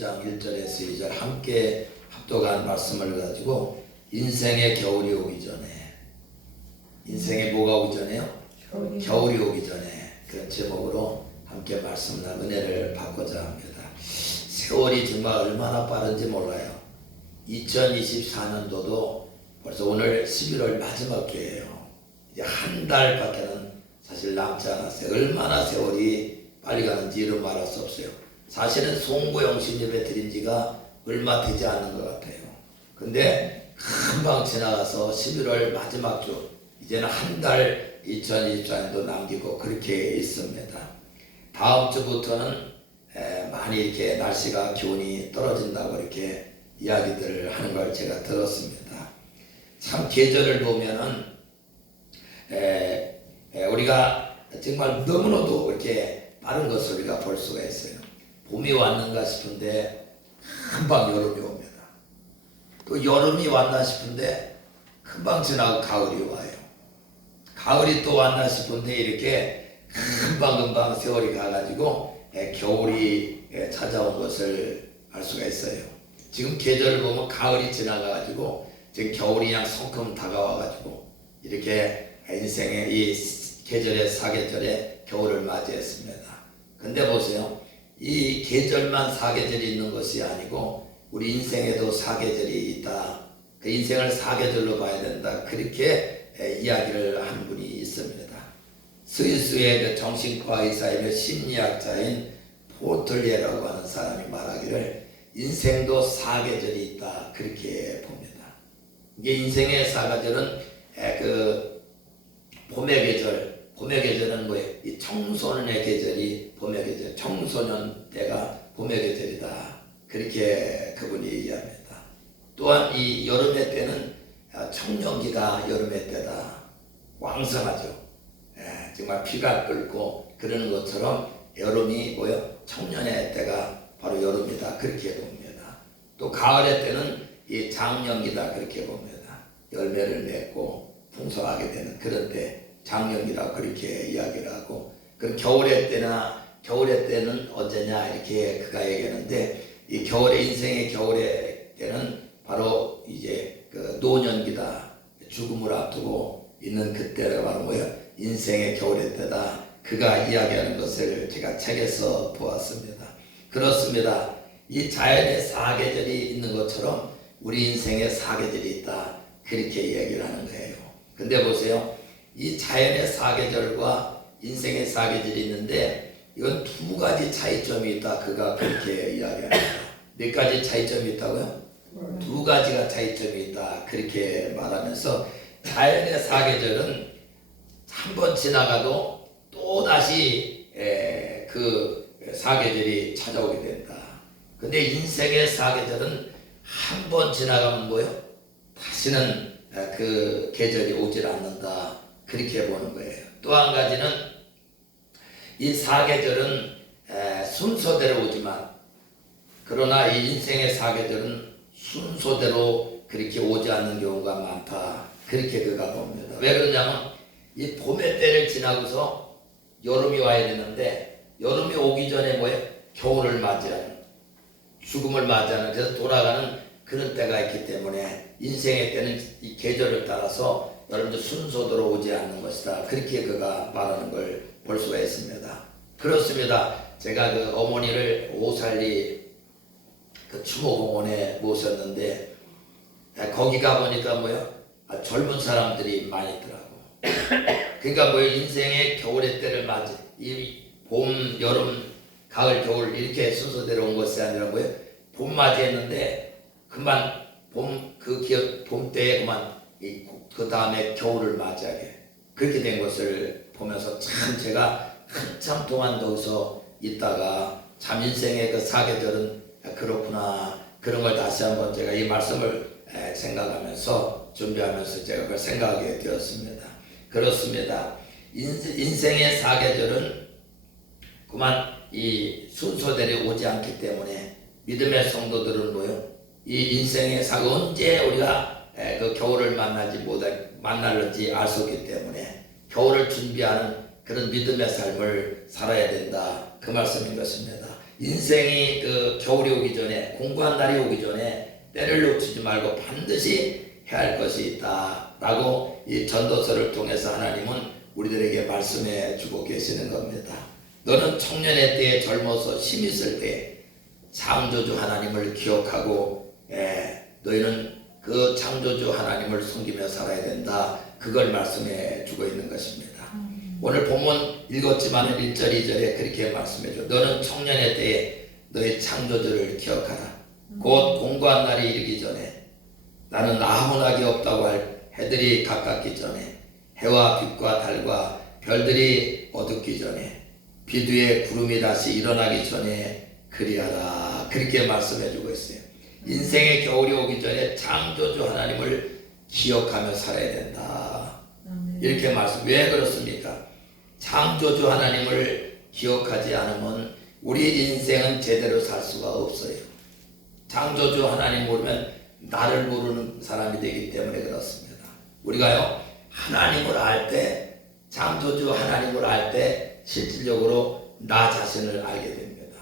12장 1절에서 2절 함께 합독한 말씀을 가지고 인생의 겨울이 오기 전에, 인생의 뭐가 오기 전에요? 겨울이 오기 전에, 그런 제목으로 함께 말씀과 은혜를 받고자 합니다. 세월이 정말 얼마나 빠른지 몰라요. 2024년도도 벌써 오늘 11월 마지막 기회예요. 이제 한 달밖에는 사실 남지 않았어요. 얼마나 세월이 빨리 가는지 이루 말할 수 없어요. 사실은 송구영신 예배 드린 지가 얼마 되지 않은 것 같아요. 근데 금방 지나가서 11월 마지막 주, 이제는 한 달 2024년도 남기고 그렇게 있습니다. 다음 주부터는 많이 이렇게 날씨가 기온이 떨어진다고 이렇게 이야기들을 하는 걸 제가 들었습니다. 참 계절을 보면은 우리가 정말 너무나도 이렇게 빠른 것을 우리가 볼 수가 있어요. 봄이 왔는가 싶은데 금방 여름이 옵니다. 또 여름이 왔나 싶은데 금방 지나고 가을이 와요. 가을이 또 왔나 싶은데 이렇게 금방 세월이 가가지고 겨울이 찾아온 것을 알 수가 있어요. 지금 계절을 보면 가을이 지나가가지고 지금 겨울이 그냥 성큼 다가와가지고 이렇게 인생의 이 계절의 사계절에 겨울을 맞이했습니다. 근데 보세요. 이 계절만 사계절이 있는 것이 아니고 우리 인생에도 사계절이 있다. 그 인생을 사계절로 봐야 된다. 그렇게 이야기를 한 분이 있습니다. 스위스의 그 정신과 의사이며 심리학자인 포틀리에라고 하는 사람이 말하기를 인생도 사계절이 있다. 그렇게 봅니다. 이게 인생의 사계절은 그 봄의 계절은 뭐예요? 이 청소년의 계절이 봄의 계절, 청소년 때가 봄의 계절이다. 그렇게 그분이 얘기합니다. 또한 이 여름의 때는 청년기가 여름의 때다. 왕성하죠. 정말 피가 끓고 그러는 것처럼 여름이 뭐요? 청년의 때가 바로 여름이다. 그렇게 봅니다. 또 가을의 때는 이 장년기다. 그렇게 봅니다. 열매를 맺고 풍성하게 되는 그런 때 장년기라고 그렇게 이야기를 하고, 그 겨울의 때는 언제냐 이렇게 그가 얘기하는데, 이 인생의 겨울의 때는 바로 이제 그 노년기다. 죽음을 앞두고 있는 그때가 바로 뭐예요? 인생의 겨울의 때다. 그가 이야기하는 것을 제가 책에서 보았습니다. 그렇습니다. 이 자연의 사계절이 있는 것처럼 우리 인생의 사계절이 있다. 그렇게 이야기를 하는 거예요. 근데 보세요. 이 자연의 사계절과 인생의 사계절이 있는데 이건 두 가지 차이점이 있다. 그가 그렇게 이야기합니다. 몇 가지 차이점이 있다고요? 두 가지가 차이점이 있다. 그렇게 말하면서 자연의 사계절은 한 번 지나가도 또 다시 그 사계절이 찾아오게 된다. 근데 인생의 사계절은 한 번 지나가면 뭐요? 다시는 그 계절이 오질 않는다. 그렇게 보는 거예요. 또 한 가지는 이 사계절은 순서대로 오지만, 그러나 이 인생의 사계절은 순서대로 그렇게 오지 않는 경우가 많다. 그렇게 그가 봅니다. 왜 그러냐면 이 봄의 때를 지나고서 여름이 와야 되는데 여름이 오기 전에 뭐예요? 겨울을 맞이하는, 죽음을 맞이하는, 그래서 돌아가는 그런 때가 있기 때문에 인생의 때는 이 계절을 따라서 여러분들 순서대로 오지 않는 것이다. 그렇게 그가 말하는 걸 볼 수가 있습니다. 그렇습니다. 제가 그 어머니를 오살리 그 추모공원에 모셨는데 거기 가보니까 뭐요? 젊은 사람들이 많이 있더라고. 그러니까 뭐 인생의 겨울의 때를 맞이, 이 봄, 여름, 가을, 겨울 이렇게 순서대로 온 것이 아니라 뭐요? 봄 맞이했는데 그만 봄 때에 그만 그 다음에 겨울을 맞이하게 그렇게 된 것을 보면서 참 제가 한참 동안 거기서 있다가 참 인생의 그 사계절은 그렇구나, 그런 걸 다시 한번 제가 이 말씀을 생각하면서 준비하면서 제가 그걸 생각하게 되었습니다. 그렇습니다. 인생의 사계절은 그만 이 순서대로 오지 않기 때문에 믿음의 성도들은 뭐요? 이 인생의 언제 우리가 그 겨울을 만날는지 알 수 없기 때문에 겨울을 준비하는 그런 믿음의 삶을 살아야 된다. 그 말씀인 것입니다. 인생이 그 겨울이 오기 전에, 공고한 날이 오기 전에 때를 놓치지 말고 반드시 해야 할 것이 있다라고 이 전도서를 통해서 하나님은 우리들에게 말씀해 주고 계시는 겁니다. 너는 청년의 때에 젊어서 힘 있을 때 창조주 하나님을 기억하고 너희는 그 창조주 하나님을 섬기며 살아야 된다. 그걸 말씀해 주고 있는 것입니다. 오늘 본문 읽었지만 1절 2절에 그렇게 말씀해 줘. 너는 청년의 때에 너희 창조주를 기억하라. 곧 공고한 날이 이르기 전에 나는 아무나게 없다고 할 해들이 가깝기 전에 해와 빛과 달과 별들이 어둡기 전에 비두에 구름이 다시 일어나기 전에 그리하라. 그렇게 말씀해 주고 있어요. 인생의 겨울이 오기 전에 창조주 하나님을 기억하며 살아야 된다. 이렇게 말씀. 왜 그렇습니까? 창조주 하나님을 기억하지 않으면 우리 인생은 제대로 살 수가 없어요. 창조주 하나님 모르면 나를 모르는 사람이 되기 때문에 그렇습니다. 우리가요 하나님을 알 때, 창조주 하나님을 알 때 실질적으로 나 자신을 알게 됩니다.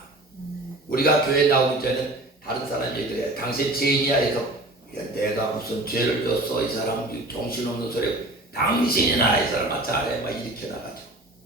우리가 교회 나오기 전에는 다른 사람이 그래, 당신 죄인이야 해서 내가 무슨 죄를 졌어, 이 사람 정신없는 소리, 당신이나 이 사람아 잘해, 막 이렇게 나가죠.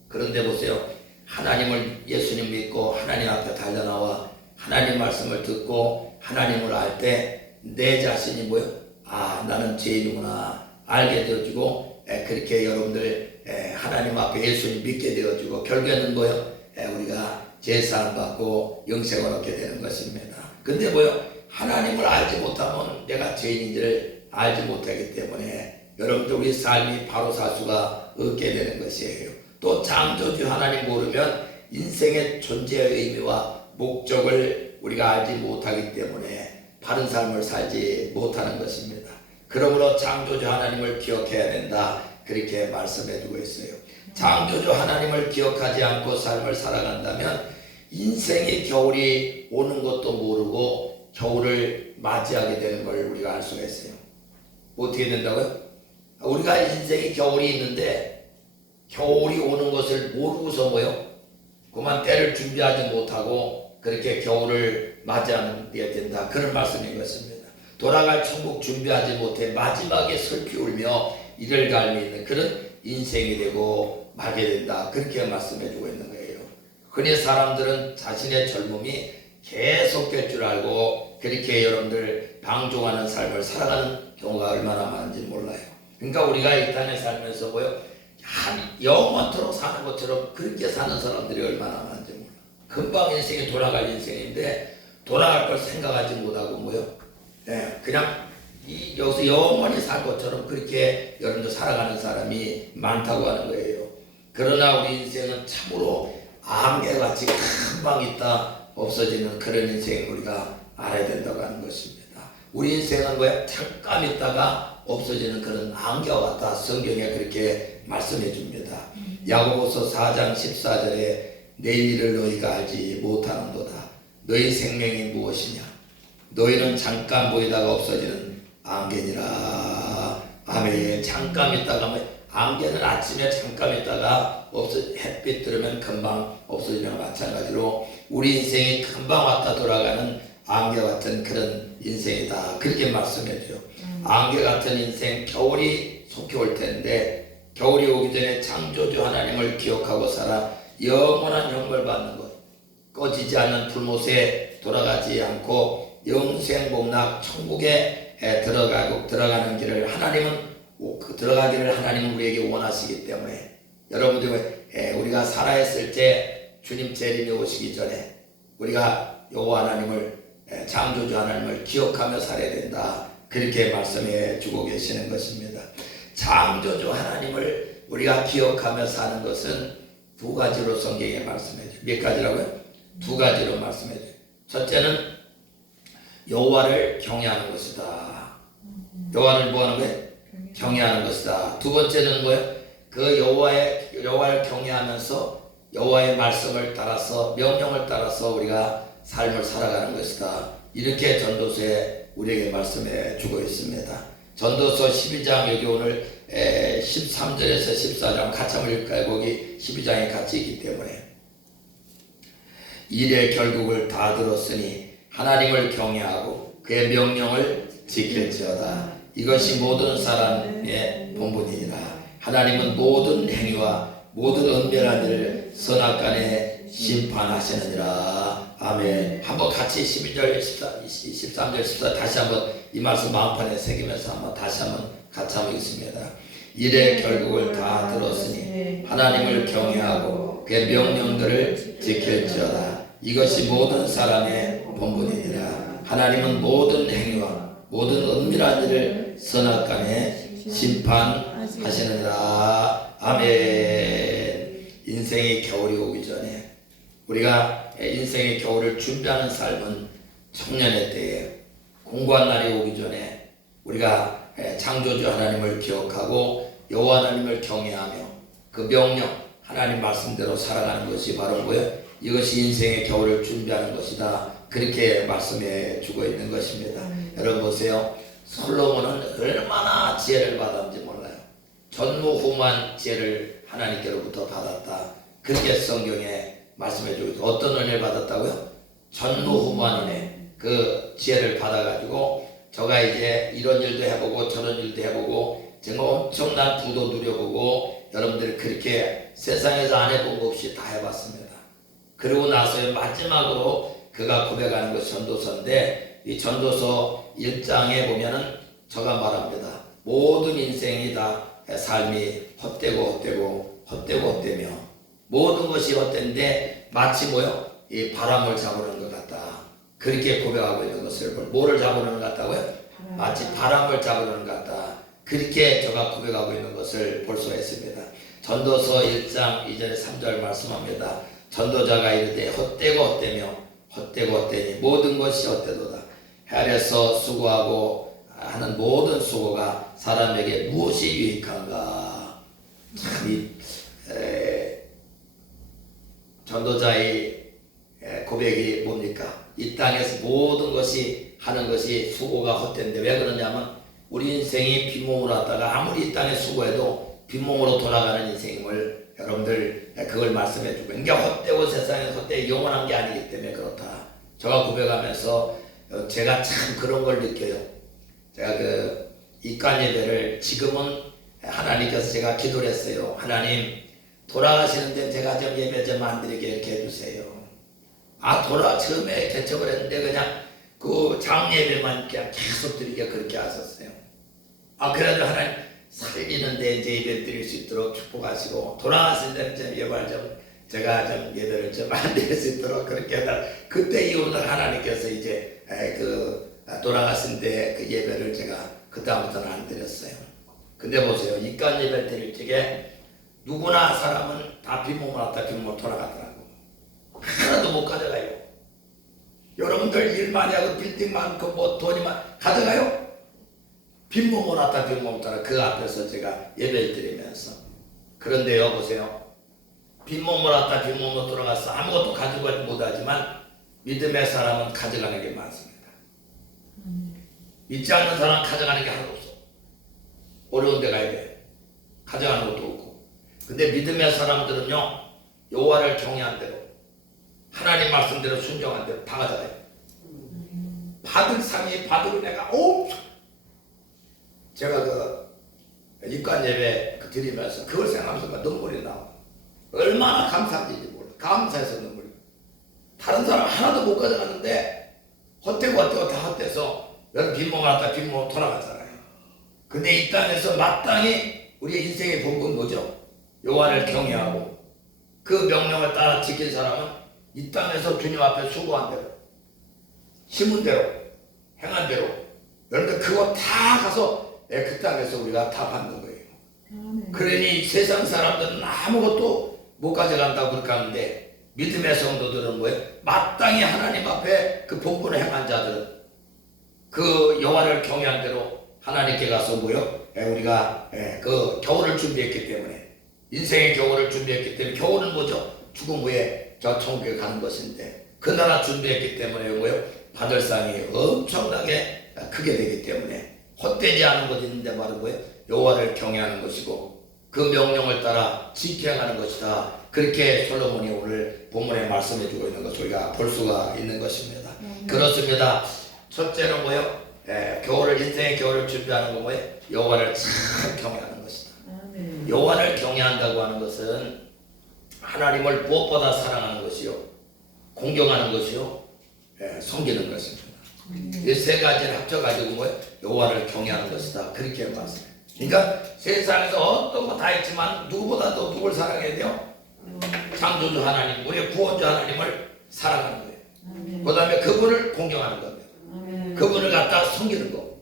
그런데 보세요, 하나님을, 예수님 믿고 하나님 앞에 달려나와 하나님 말씀을 듣고 하나님을 알 때 내 자신이 뭐요? 아, 나는 죄인이구나 알게 되어지고, 그렇게 여러분들 하나님 앞에 예수님 믿게 되어지고, 결국에는 뭐요? 우리가 제사함 받고 영생을 얻게 되는 것입니다. 근데 뭐요? 하나님을 알지 못하면 내가 죄인인지를 알지 못하기 때문에 여러분들 우리 삶이 바로 살 수가 없게 되는 것이에요. 또 창조주 하나님 모르면 인생의 존재의 의미와 목적을 우리가 알지 못하기 때문에 바른 삶을 살지 못하는 것입니다. 그러므로 창조주 하나님을 기억해야 된다. 그렇게 말씀해 주고 있어요. 창조주 하나님을 기억하지 않고 삶을 살아간다면 인생의 겨울이 오는 것도 모르고 겨울을 맞이하게 되는 걸 우리가 알 수가 있어요. 어떻게 된다고요? 우리가 인생의 겨울이 있는데 겨울이 오는 것을 모르고서 뭐요? 그만 때를 준비하지 못하고 그렇게 겨울을 맞이하는 게 된다. 그런 말씀인 것입니다. 돌아갈 천국 준비하지 못해 마지막에 슬피 울며 이를 갈미는 그런 인생이 되고 말게 된다. 그렇게 말씀해 주고 있는 거예요. 흔히 사람들은 자신의 젊음이 계속될 줄 알고 그렇게 여러분들 방종하는 삶을 살아가는 경우가 얼마나 많은지 몰라요. 그러니까 우리가 이 땅에 살면서 뭐요? 영원토록 사는 것처럼 그렇게 사는 사람들이 얼마나 많은지 몰라요. 금방 인생이 돌아갈 인생인데 돌아갈 걸 생각하지 못하고 뭐요? 그냥 여기서 영원히 살 것처럼 그렇게 여러분들 살아가는 사람이 많다고 하는 거예요. 그러나 우리 인생은 참으로 안개같이 금방 있다 없어지는 그런 인생을 우리가 알아야 된다고 하는 것입니다. 우리 인생은 뭐야? 잠깐 있다가 없어지는 그런 안개와 같다. 성경에 그렇게 말씀해 줍니다. 야고보서 4장 14절에 내일을 너희가 알지 못하는도다. 너희 생명이 무엇이냐? 너희는 잠깐 보이다가 없어지는 안개니라. 아멘. 잠깐 있다가 안개는 아침에 잠깐 있다가 햇빛 들으면 금방 없어지는 마찬가지로 우리 인생이 금방 왔다 돌아가는 안개 같은 그런 인생이다. 그렇게 말씀해줘요. 안개 같은 인생, 겨울이 속히 올 텐데 겨울이 오기 전에 창조주 하나님을 기억하고 살아 영원한 영광을 받는 것, 꺼지지 않는 불못에 돌아가지 않고 영생복락 천국에 들어가는 길을 들어가기를 하나님은 우리에게 원하시기 때문에 여러분들 우리가 살아있을 때 주님 재림이 오시기 전에 우리가 여호와 하나님을 창조주 하나님을 기억하며 살아야 된다. 그렇게 말씀해 주고 계시는 것입니다. 창조주 하나님을 우리가 기억하며 사는 것은 두 가지로 성경에 말씀해 줘요. 몇 가지라고요? 두 가지로 말씀해 줘요. 첫째는 여호와를 경외하는 것이다. 여호와를 뭐하는 거예요? 경외하는 것이다. 두 번째는 뭐예요? 그 여호와를 경외하면서 여호와의 말씀을 따라서 명령을 따라서 우리가 삶을 살아가는 것이다. 이렇게 전도서에 우리에게 말씀해 주고 있습니다. 전도서 12장 여기 오늘 13절에서 14장 같이 한번 읽을까요? 거기 12장에 같이 있기 때문에 일의 결국을 다 들었으니 하나님을 경외하고 그의 명령을 지킬지어다. 이것이 모든 사람의 본분이니라. 하나님은 모든 행위와 모든 은밀한 일을 선악간에 심판하시느니라. 아멘. 한번 같이 12절, 13절, 14절 다시 한번 이 말씀 마음판에 새기면서 한번 다시 한번 같이 한번 읽습니다. 일의 결국을 다 들었으니 하나님을 경외하고 그의 명령들을 지킬지어다. 이것이 모든 사람의 본분이니라. 하나님은 모든 행위와 모든 은밀한 일을 선악간에 심판하시느니라. 아멘. 인생의 겨울이 오기 전에 우리가 인생의 겨울을 준비하는 삶은 청년의 때에 공고한 날이 오기 전에 우리가 창조주 하나님을 기억하고 여호와 하나님을 경외하며 그 명령 하나님 말씀대로 살아가는 것이 바로 뭐예요? 이것이 인생의 겨울을 준비하는 것이다. 그렇게 말씀해 주고 있는 것입니다. 여러분 보세요. 솔로몬은 얼마나 지혜를 받았는지 몰라요. 전무후무한 지혜를 하나님께로부터 받았다. 그렇게 성경에 말씀해 주고 있어요. 어떤 은혜를 받았다고요? 전무후무한 은혜. 그 지혜를 받아가지고 저가 이제 이런 일도 해보고 저런 일도 해보고 정말 엄청난 부도 누려보고 여러분들이 그렇게 세상에서 안 해본 것 없이 다 해봤습니다. 그리고 나서 마지막으로 그가 고백하는 것이 전도서인데 이 전도서 1장에 보면은 저가 말합니다. 모든 인생이 다 삶이 헛되며 모든 것이 헛된데 마치 뭐요? 이 바람을 잡으려는 것 같다. 그렇게 고백하고 있는 것을 뭐를 잡으려는 것 같다고요? 마치 바람을 잡으려는 것 같다. 그렇게 저가 고백하고 있는 것을 볼 수가 있습니다. 전도서 1장 2절에 3절 말씀합니다. 전도자가 이르되 헛되고 헛되니 모든 것이 헛되도다. 헤아려서 수고하고 하는 모든 수고가 사람에게 무엇이 유익한가. 참 전도자의 고백이 뭡니까? 이 땅에서 모든 것이 하는 것이 수고가 헛된데 왜 그러냐면 우리 인생이 빈몸으로 왔다가 아무리 이 땅에 수고해도 빈몸으로 돌아가는 인생임을 여러분들 그걸 말씀해 주고 이게 헛되고 세상에서 헛되고 영원한 게 아니기 때문에 그렇다. 제가 고백하면서 제가 참 그런 걸 느껴요. 제가 그 입관 예배를 지금은 하나님께서 제가 기도를 했어요. 하나님 돌아가시는데 제가 좀 예배 좀 안 드리게 이렇게 해주세요. 처음에 개척을 했는데 그냥 그 장예배만 그냥 계속 드리게 그렇게 하셨어요. 그래도 하나님 살리는데 이제 예배 드릴 수 있도록 축복하시고 돌아가신 데는 제가 좀 예배를 좀 안 드릴 수 있도록 그렇게 해달. 그때 이후로 하나님께서 이제 돌아가신 데 그 예배를 제가 그다음부터는 안 드렸어요. 근데 보세요. 입관 예배 드릴 적에 누구나 사람은 다 빈몸을 왔다 빈몸을 돌아가더라고. 하나도 못 가져가요. 여러분들 일 많이 하고 빌딩 많고 뭐 돈이 가져가요? 빈몸을 왔다 빈몸을 돌아. 그 앞에서 제가 예배를 드리면서 그런데요 보세요. 빈몸을 왔다 빈몸을 돌아가서 아무것도 가지고 가지 못하지만 믿음의 사람은 가져가는 게 많습니다. 믿지 않는 사람은 가져가는 게 하나도 없어. 어려운 데 가야 돼. 가져가는 것도 없고. 근데 믿음의 사람들은요 여호와를 경외한 대로 하나님 말씀대로 순종한 대로 다 가져가요. 받을 상이 받을 은혜가 엄청. 제가 그 입관 예배 드리면서 그걸 생각하면서 눈물이 나와. 얼마나 감사한지 몰라. 감사해서 눈물이. 다른 사람 하나도 못 가져갔는데 헛되고 다 헛돼서 여러분 빈몸을 왔다 빈몸을 돌아가잖아요. 근데 이 땅에서 마땅히 우리의 인생의 본분 뭐죠? 여호와를 경외하고 그 명령을 따라 지킨 사람은 이 땅에서 주님 앞에 수고한 대로 심은 대로 행한 대로 여러분들 그거 다 가서 그 땅에서 우리가 다 받는 거예요. 그러니 세상 사람들은 아무것도 못 가져간다고 그렇게 하는데 믿음의 성도들은 뭐예요? 마땅히 하나님 앞에 그 본분을 행한 자들은 그 여호와를 경외한 대로 하나님께 가서 뭐요? 우리가 그 겨울을 준비했기 때문에 인생의 겨울을 준비했기 때문에 겨울은 뭐죠? 죽음 후에 저 천국에 가는 것인데 그 나라 준비했기 때문에 뭐요? 받을 상이 엄청나게 크게 되기 때문에 헛되지 않은 것이 있는데 바로 뭐예요? 여호와를 경외하는 것이고 그 명령을 따라 지켜가는 것이다. 그렇게 솔로몬이 오늘 본문에 말씀해 주고 있는 것을 우리가 볼 수가 있는 것입니다. 그렇습니다. 첫째는 뭐요? 겨울을 인생의 겨울을 준비하는 거 뭐예요? 여호와를 잘 경외하는 것이다. 여호와를 경외한다고 하는 것은 하나님을 무엇보다 사랑하는 것이요, 공경하는 것이요, 섬기는 것입니다. 이 세 가지를 합쳐가지고 뭐예요? 여호와를 경외하는 것이다. 그렇게 말씀해요. 그러니까 세상에서 어떤 거 다 있지만 누구보다도 누굴 사랑해야 돼요? 창조주 하나님, 우리의 구원주 하나님을 사랑하는 거예요. 그 다음에 그분을 공경하는 겁니다. 그분을 갖다 섬기는 거.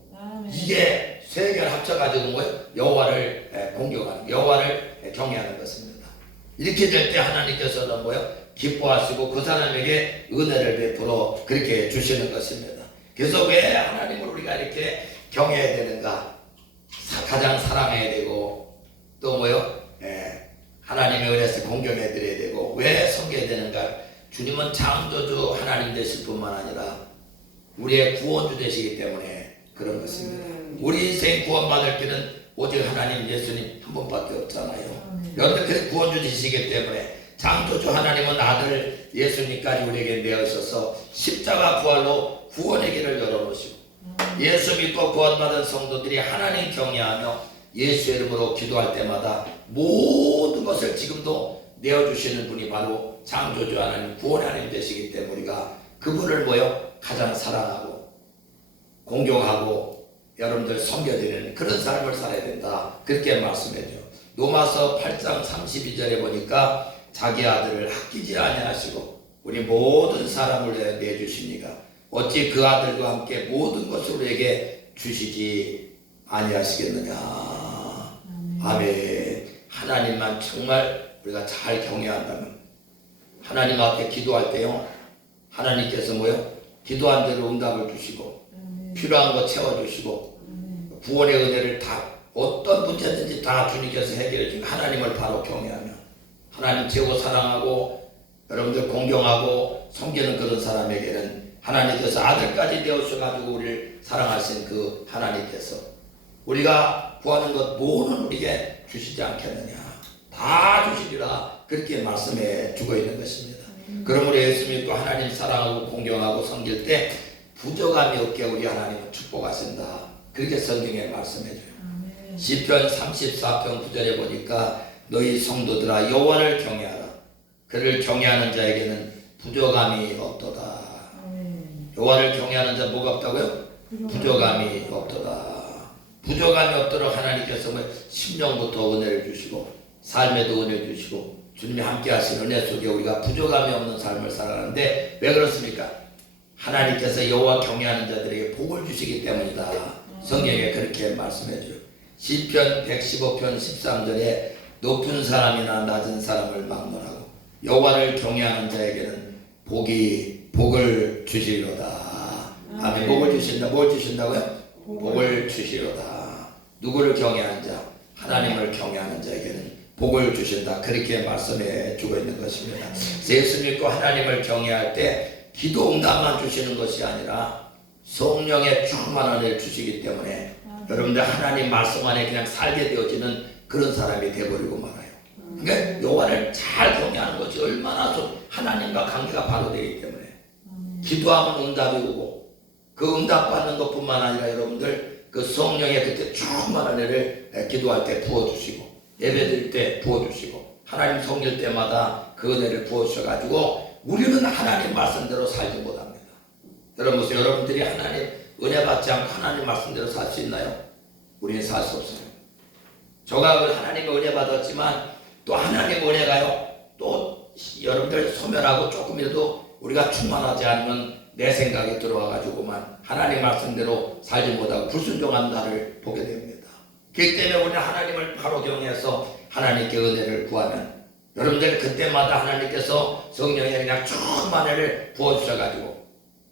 이게 세 개를 합쳐가지고 뭐예요? 여호와를 공경하는, 여호와를 경외하는 것입니다. 이렇게 될 때 하나님께서는 뭐예요? 기뻐하시고 그 사람에게 은혜를 베풀어 그렇게 주시는 것입니다. 그래서 왜 하나님을 우리가 이렇게 경외해야 되는가? 가장 사랑해야 되고 또 뭐요? 하나님의 은혜에서 공경해 드려야 되고 왜 섬겨야 되는가? 주님은 창조주 하나님 되실 뿐만 아니라 우리의 구원주 되시기 때문에 그런 것입니다. 우리 인생 구원받을 길은 오직 하나님 예수님 한 분밖에 없잖아요. 여러분들 그 구원주 되시기 때문에 창조주 하나님은 아들 예수님까지 우리에게 내어셔서 십자가 부활로 구원의 길을 열어놓으시고 예수 믿고 구원받은 성도들이 하나님 경외하며 예수의 이름으로 기도할 때마다 모든 것을 지금도 내어주시는 분이 바로 창조주 하나님, 구원의 하나님 되시기 때문에 우리가 그분을 뭐요? 가장 사랑하고 공경하고 여러분들 섬겨드리는 그런 삶을 살아야 된다. 그렇게 말씀해줘. 로마서 8장 32절에 보니까 자기 아들을 아끼지 아니하시고 우리 모든 사람을 내주시니까 어찌 그 아들과 함께 모든 것을 우리에게 주시지 아니하시겠느냐. 아멘. 하나님만 정말 우리가 잘 경외한다면 하나님 앞에 기도할 때요, 하나님께서 뭐요? 기도한 대로 응답을 주시고 필요한 거 채워주시고 구원의 은혜를 다 어떤 문제든지 다 주님께서 해결해 주시고 하나님을 바로 경외하면 하나님 최고 사랑하고 여러분들 공경하고 섬기는 그런 사람에게는 하나님께서 아들까지 되어셔가지고 우리를 사랑하신 그 하나님께서 우리가 구하는 것 모든 우리에게 주시지 않겠느냐. 다 주시리라. 그렇게 말씀해 주고 있는 것입니다. 그러므로 예수 믿고 하나님 사랑하고 공경하고 섬길 때 부족함이 없게 우리 하나님은 축복하신다. 그렇게 성경에 말씀해줘요. 시편 34편 9절에 보니까 너희 성도들아 여호와를 경외하라. 그를 경외하는 자에게는 부족함이 없도다. 여호와를 경외하는 자 뭐가 없다고요? 부족함이 없도다. 부족함이 없도록 하나님께서 심령부터 은혜를 주시고 삶에도 은혜를 주시고 주님이 함께 하신 은혜 속에 우리가 부족함이 없는 삶을 살아가는데 왜 그렇습니까? 하나님께서 여호와 경외하는 자들에게 복을 주시기 때문이다. 성경에 그렇게 말씀해줘요. 시편 115편 13절에 높은 사람이나 낮은 사람을 막론하고 여호와를 경외하는 자에게는 복을 주시리로다. 아멘. 복을 주신다. 뭘 주신다고요? 복을 주시리로다. 누구를 경외하는 자? 하나님을 경외하는 자에게는 복을 주신다. 그렇게 말씀해 주고 있는 것입니다. 예수 믿고 하나님을 경외할 때 기도 응답만 주시는 것이 아니라 성령의 충만한 은혜를 주시기 때문에 여러분들 하나님 말씀 안에 그냥 살게 되어지는 그런 사람이 되어버리고 말아요. 그러니까 여호와를 잘 경외하는 것이 얼마나 좀 하나님과 관계가 바로 되기 때문에 기도하면 응답이 오고 그 응답 받는 것뿐만 아니라 여러분들 그 성령의 그때 충만한 은혜를 기도할 때 부어주시고 예배드릴 때 부어주시고 하나님 섬길 때마다 그 은혜를 부어주셔가지고 우리는 하나님 말씀대로 살지 못합니다. 여러분들이 하나님 은혜 받지 않고 하나님 말씀대로 살 수 있나요? 우리는 살 수 없어요. 저가 하나님의 은혜 받았지만 또 하나님의 은혜가요 또 여러분들 소멸하고 조금이라도 우리가 충만하지 않으면 내 생각이 들어와가지고만 하나님 말씀대로 살지 못하고 불순종한 나를 보게 됩니다. 그렇기 때문에 우리는 하나님을 바로 경외해서 하나님께 은혜를 구하면 여러분들 그때마다 하나님께서 성령에 그냥 충만을 부어주셔가지고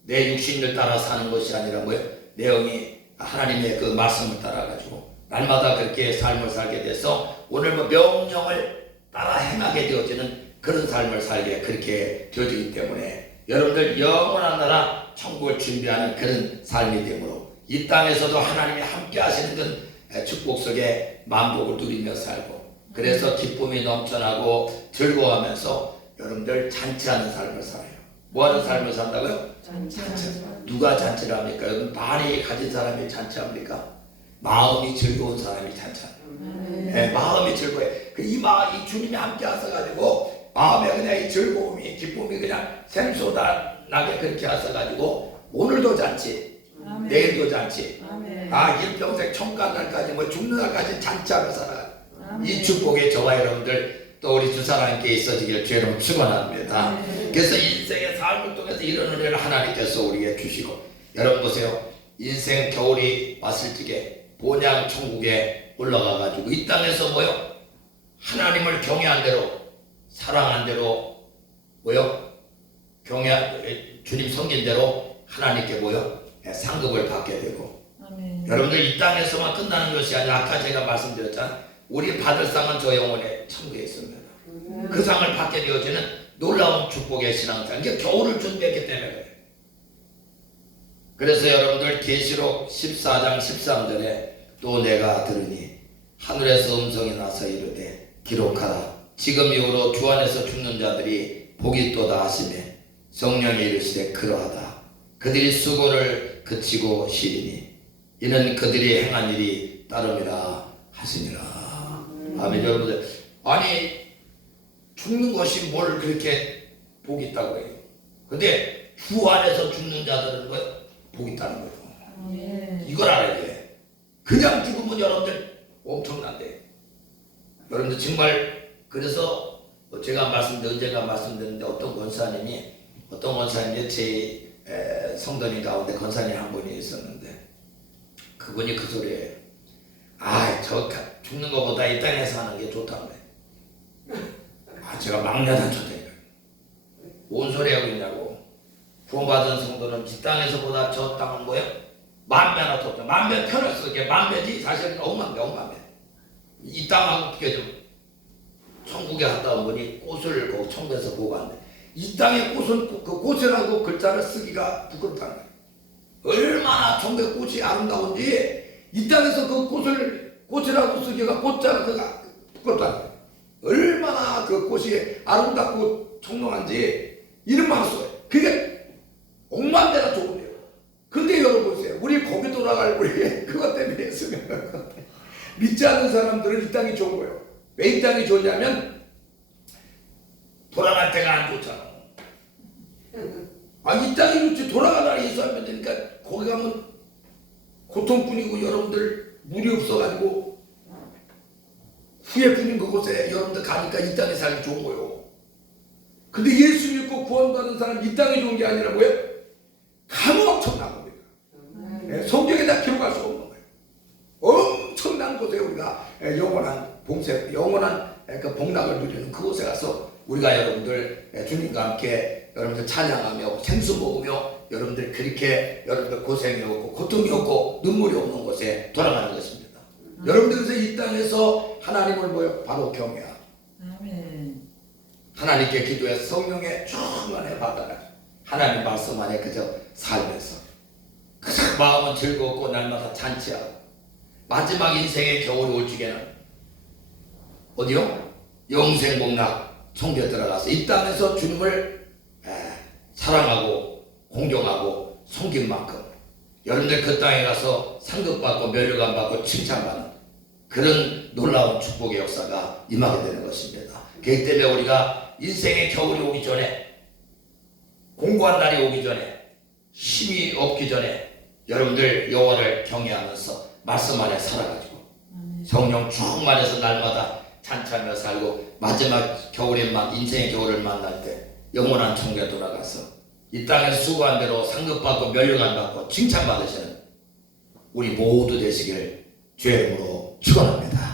내 육신을 따라 사는 것이 아니라 뭐예요? 내 영이 하나님의 그 말씀을 따라가지고 날마다 그렇게 삶을 살게 돼서 오늘 명령을 따라 행하게 되어지는 그런 삶을 살게 그렇게 되어지기 때문에 여러분들 영원한 나라 천국을 준비하는 그런 삶이 되므로 이 땅에서도 하나님이 함께 하시는 그 축복 속에 만복을 누리며 살고 그래서 기쁨이 넘쳐나고 즐거워하면서 여러분들 잔치하는 삶을 살아요. 뭐하는 삶을 산다고요? 잔치. 누가 잔치를 합니까? 여러분 많이 가진 사람이 잔치합니까? 마음이 즐거운 사람이 잔치합니다. 네, 마음이 즐거워요. 이 주님이 함께 하셔가지고 마음에 그냥 이 즐거움이 기쁨이 그냥 샘솟아 나게 그렇게 하셔가지고 오늘도 잔치, 내일도 잔치, 일평생 청가 날까지 뭐 죽는 날까지 잔치하며 살아요. 이 축복이 저와 여러분들 또 우리 두 사람께 있어지길 주여름 축원합니다. 그래서 인생의 삶을 통해서 이런 은혜를 하나님께서 우리에게 주시고, 여러분 보세요. 인생 겨울이 왔을 적에 본향 천국에 올라가 가지고 이 땅에서 뭐요? 하나님을 경외한 대로 사랑한 대로 뭐요? 주님 섬긴 대로 하나님께 뭐요? 상급을 받게 되고. 여러분들 이 땅에서만 끝나는 것이 아니라 아까 제가 말씀드렸잖아요. 우리 받을 상은 저 영혼의 천국에 있습니다. 그 상을 받게 되어지는 놀라운 축복의 신앙생. 이게 겨울을 준비했기 때문에 그래요. 그래서 여러분들 계시록 14장 13절에 또 내가 들으니 하늘에서 음성이 나서 이르되 기록하라. 지금 이후로 주 안에서 죽는 자들이 복이 있도다 하시매 성령이 이르시되 그러하다. 그들이 수고를 그치고 쉬리니 이는 그들이 행한 일이 따름이라 하시니라. 아멘. 여러분들, 아니 죽는 것이 뭘 그렇게 복이 있다고 해요? 근데 주 안에서 죽는 자들은 뭐 복이 있다는 거예요. 이걸 알아야 돼. 그냥 죽으면 여러분들 엄청난데. 여러분들 정말 그래서 제가 언젠가 말씀드렸는데 어떤 권사님이 제 성도님 가운데 권사님 한 분이 있었는데 그분이 그 소리예요. 저 죽는 것보다 이 땅에 사는 게 좋다고 해. 제가 막내다 좋다니까. 뭔 소리 하고 있냐고. 구원받은 성도는 이 땅에서보다 저 땅은 뭐야? 만배나 좋다. 만배 편을 쓰게 만배지 사실은 억만배. 이 땅하고 비교좀 천국에 갔다 온 분이 꽃을 그 천국에서 보고 왔는데 이 땅의 꽃은 그 꽃이라고 글자를 쓰기가 부끄럽다는 거예요. 얼마나 천국의 꽃이 아름다운지 이 땅에서 그 꽃이라고 쓰기가 꽃자가 그가 부끄럽다는 거예요. 얼마나 그 꽃이 아름답고 청롱한지 이름만 써요. 그게 억만 배나 좋은데요. 근데 여러분 보세요. 우리 거기 돌아갈 우리 그것 때문에 했으면 믿지 않는 사람들은 이 땅이 좋은 거예요. 왜 이 땅이 좋냐면 돌아갈 때가 안 좋잖아. 이 땅이 좋지 돌아가다가 예수하면 되니까 거기 가면 고통뿐이고 여러분들 물이 없어가지고 후회 뿐인 그곳에 여러분들 가니까 이 땅에 살기 좋은 거예요. 근데 예수 믿고 구원받은 사람 이 땅이 좋은 게 아니라 뭐예요? 가면 엄청난 겁니다. 성경에다 기록할 수 없는 거예요. 엄청난 곳에 우리가 영원한 봉쇄, 영원한 그 복락을 누리는 그곳에 가서 우리가 여러분들 주님과 함께 여러분들 찬양하며 생수 먹으며 여러분들 그렇게 여러분들 고생이 없고 고통이 없고 눈물이 없는 곳에 돌아가는 것입니다. 여러분들께서 이 땅에서 하나님을 뭐요? 바로 경외하고 하나님께 기도해서 성령의 충만에 받아라. 하나님 말씀 안에 그저 살면서 그저 마음은 즐겁고 날마다 잔치하고 마지막 인생의 겨울이 올 적에는 어디요? 영생복락 성교에 들어가서 이 땅에서 주님을 사랑하고 공경하고 섬긴 만큼 여러분들 그 땅에 가서 상급받고 멸류관 받고 칭찬받는 그런 놀라운 축복의 역사가 임하게 되는 것입니다. 그렇기 때문에 우리가 인생의 겨울이 오기 전에 공고한 날이 오기 전에 힘이 없기 전에 여러분들 여호와를 경외하면서 말씀 안에 살아가지고 성령 충만해서 날마다 찬찬하며 살고 마지막 겨울에만 인생의 겨울을 만날 때 영원한 천국에 돌아가서 이 땅에서 수고한 대로 상급받고 멸류관 받고 칭찬받으시는 우리 모두 되시길 주의 이름으로 축원합니다.